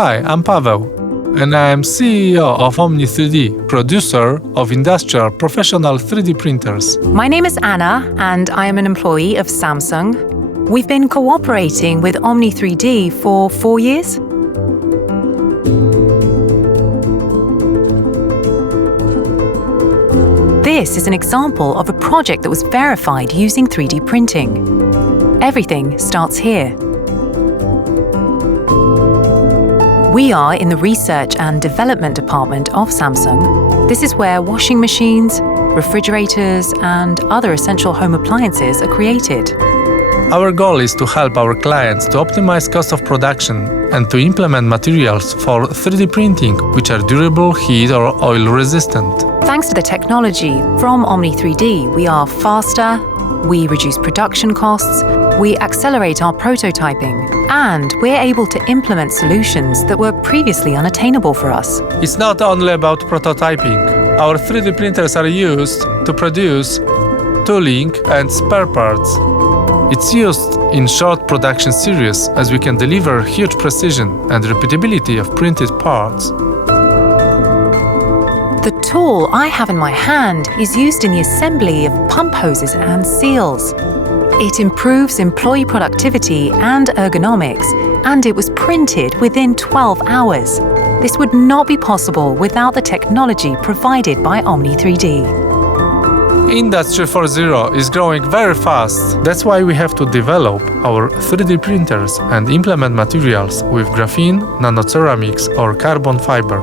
Hi, I'm Paweł, and I am CEO of Omni3D, producer of industrial professional 3D printers. My name is Anna, and I am an employee of Samsung. We've been cooperating with Omni3D for 4 years. This is an example of a project that was verified using 3D printing. Everything starts here. We are in the research and development department of Samsung. This is where washing machines, refrigerators, and other essential home appliances are created. Our goal is to help our clients to optimize cost of production and to implement materials for 3D printing which are durable, heat or oil resistant. Thanks to the technology from Omni3D, we are faster, we reduce production costs, we accelerate our prototyping, and we're able to implement solutions that were previously unattainable for us. It's not only about prototyping. Our 3D printers are used to produce tooling and spare parts. It's used in short production series as we can deliver huge precision and repeatability of printed parts. The tool I have in my hand is used in the assembly of pump hoses and seals. It improves employee productivity and ergonomics, and it was printed within 12 hours. This would not be possible without the technology provided by Omni3D. Industry 4.0 is growing very fast. That's why we have to develop our 3D printers and implement materials with graphene, nanoceramics or carbon fiber.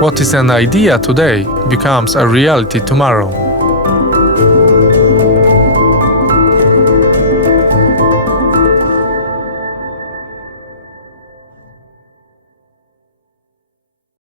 What is an idea today becomes a reality tomorrow.